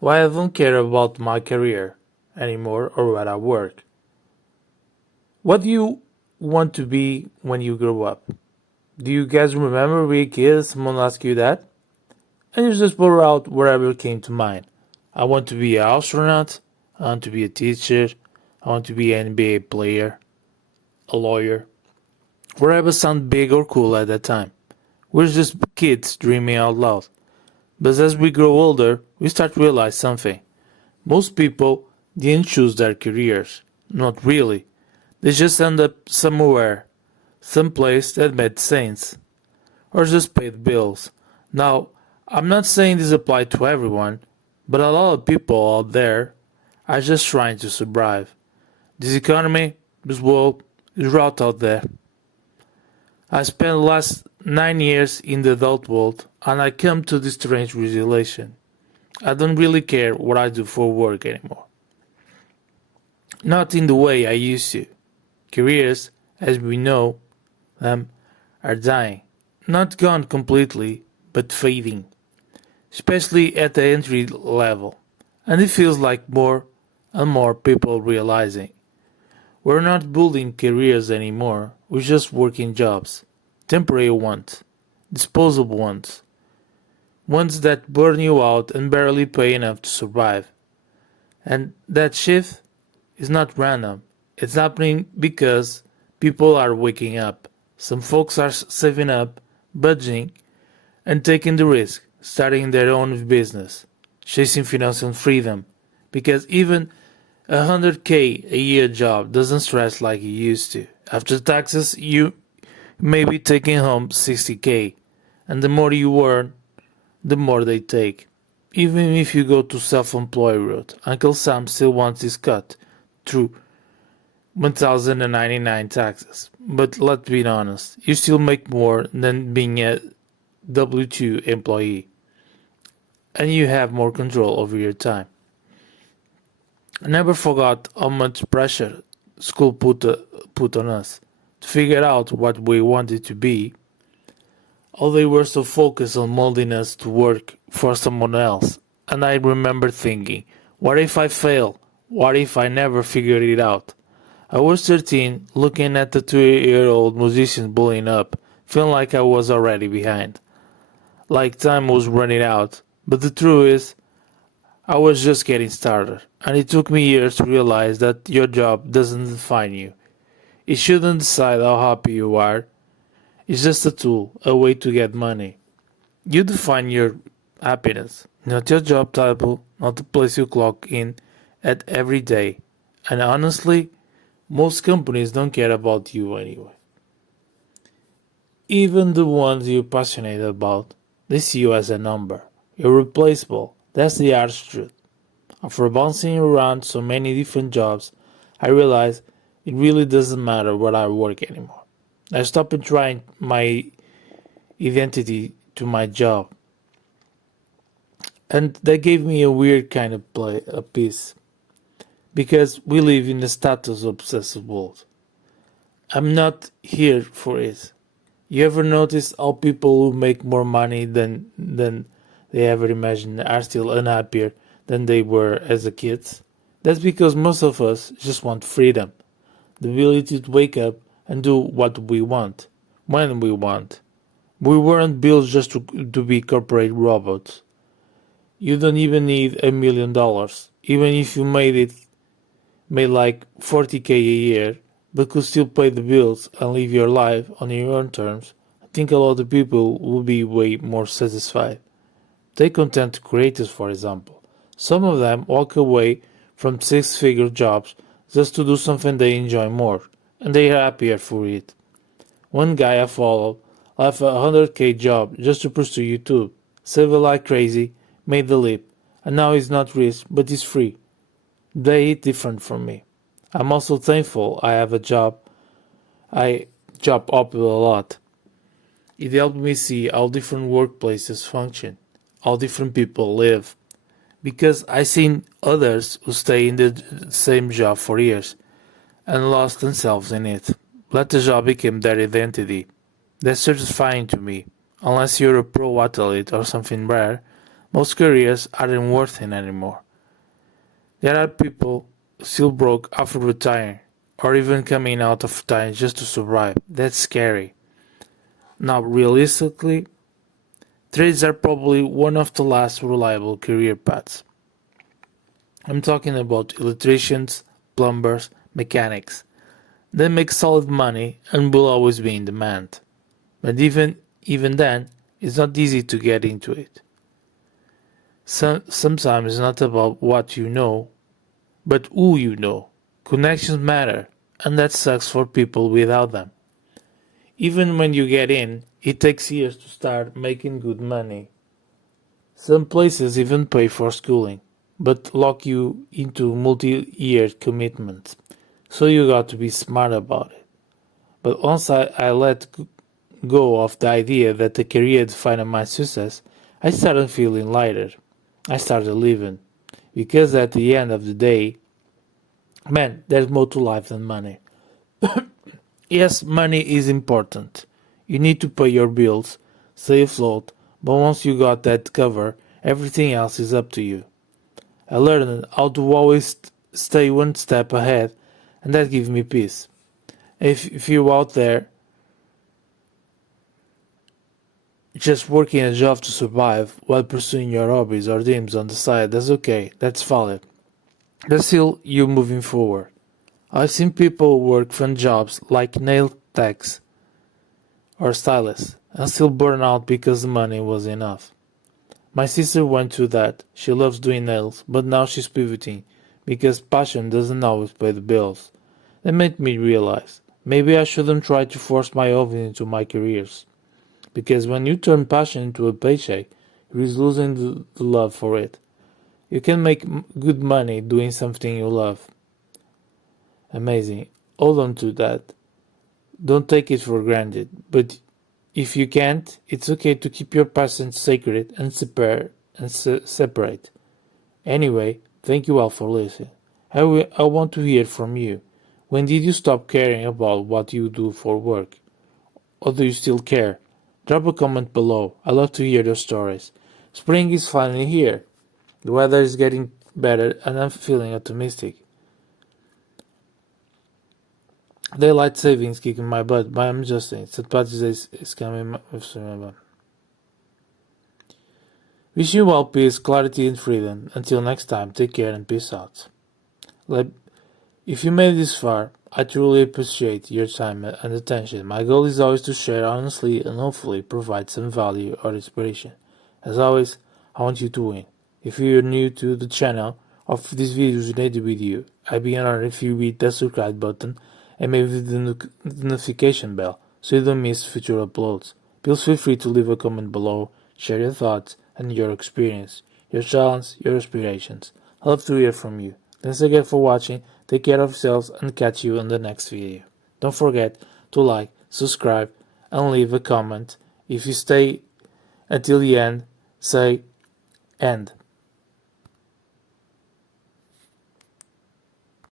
Why I don't care about my career anymore or where I work. What do you want to be when you grow up? Do you guys remember being kids? Someone asked you that? And you just pour out whatever came to mind. I want to be an astronaut. I want to be a teacher. I want to be an NBA player, a lawyer. Whatever sounded big or cool at that time. We're just kids dreaming out loud. But as we grow older, we start to realize something. Most people didn't choose their careers. Not really. They just end up somewhere, someplace that made sense, or just paid bills. Now, I'm not saying this applies to everyone, but a lot of people out there are just trying to survive. This economy, this world, is rough out there. I spent the last 9 years in the adult world and I come to this strange realization. I don't really care what I do for work anymore. Not in the way I used to. Careers, as we know them, are dying. Not gone completely, but fading. Especially at the entry level. And it feels like more and more people realizing we're not building careers anymore, we're just working jobs. Temporary ones, disposable ones, ones that burn you out and barely pay enough to survive. And that shift is not random. It's happening because people are waking up. Some folks are saving up, budging, and taking the risk, starting their own business, chasing financial freedom. Because even 100K a year job doesn't stress like it used to. After taxes, you may be taking home 60K, and the more you earn, the more they take. Even if you go to self-employed route, Uncle Sam still wants his cut through 1099 taxes. But let's be honest, you still make more than being a W-2 employee, and you have more control over your time. I never forgot how much pressure school put on us to figure out what we wanted to be. All they were so focused on molding us to work for someone else. And I remember thinking, what if I fail? What if I never figured it out? I was 13, looking at the 2-year-old musicians bullying up, feeling like I was already behind. Like time was running out. But the truth is, I was just getting started, and it took me years to realize that your job doesn't define you. It shouldn't decide how happy you are. It's just a tool, a way to get money. You define your happiness, not your job title, not the place you clock in at every day. And honestly, most companies don't care about you anyway. Even the ones you're passionate about, they see you as a number. You're replaceable. That's the harsh truth. After bouncing around so many different jobs, I realized it really doesn't matter where I work anymore. I stopped trying my identity to my job, and that gave me a weird kind of peace, because we live in a status obsessive world. I'm not here for it. You ever notice how people who make more money than they ever imagined are still unhappier than they were as a kids? That's because most of us just want freedom, the ability to wake up and do what we want, when we want. We weren't built just to be corporate robots. You don't even need $1 million, even if you made like 40K a year, but could still pay the bills and live your life on your own terms. I think a lot of people will be way more satisfied. Take content creators, for example. Some of them walk away from six-figure jobs just to do something they enjoy more, and they are happier for it. One guy I follow left a 100K job just to pursue YouTube, saved like crazy, made the leap, and now he's not rich, but he's free. They hit different from me. I'm also thankful I have a job. I job up a lot. It helped me see how different workplaces function, how different people live. Because I seen others who stay in the same job for years and lost themselves in it. Let the job become their identity. That's satisfying to me. Unless you're a pro athlete or something rare, Most careers aren't worth it anymore. There are people still broke after retiring, or even coming out of retirement just to survive. That's scary. Now, realistically, trades are probably one of the last reliable career paths. I'm talking about electricians, plumbers, mechanics. They make solid money and will always be in demand. But even then, it's not easy to get into it. Sometimes it's not about what you know, but who you know. Connections matter, and that sucks for people without them. Even when you get in, it takes years to start making good money. Some places even pay for schooling, but lock you into multi-year commitments. So you got to be smart about it. But once I let go of the idea that the career defined my success, I started feeling lighter. I started living. Because at the end of the day, man, there's more to life than money. Yes, money is important. You need to pay your bills, stay afloat, but once you got that covered, everything else is up to you. I learned how to always stay one step ahead, and that gives me peace. If you're out there just working a job to survive while pursuing your hobbies or dreams on the side, that's okay, that's valid. That's still you moving forward. I've seen people work fun jobs like nail techs or stylists and still burn out because the money was enough. My sister went through that. She loves doing nails, but now she's pivoting because passion doesn't always pay the bills. That made me realize maybe I shouldn't try to force my hobby into my careers. Because when you turn passion into a paycheck, you risk losing the love for it. You can make good money doing something you love. Amazing. Hold on to that. Don't take it for granted. But if you can't, it's okay to keep your passion sacred and separate. Anyway, thank you all for listening. I want to hear from you. When did you stop caring about what you do for work? Or do you still care? Drop a comment below. I love to hear your stories. Spring is finally here. The weather is getting better and I'm feeling optimistic. Daylight savings kicking my butt, but I'm adjusting. St. Patrick's Day is coming. Wish you all peace, clarity, and freedom. Until next time, take care and peace out. If you made it this far, I truly appreciate your time and attention. My goal is always to share honestly and hopefully provide some value or inspiration. As always, I want you to win. If you're new to the channel or if this video resonated with you, I'd be honored if you hit that subscribe button and maybe the notification bell so you don't miss future uploads. Please feel free to leave a comment below, share your thoughts and your experience, your challenges, your aspirations. I love to hear from you. Thanks again for watching, take care of yourselves and catch you in the next video. Don't forget to like, subscribe and leave a comment. If you stay until the end, say end.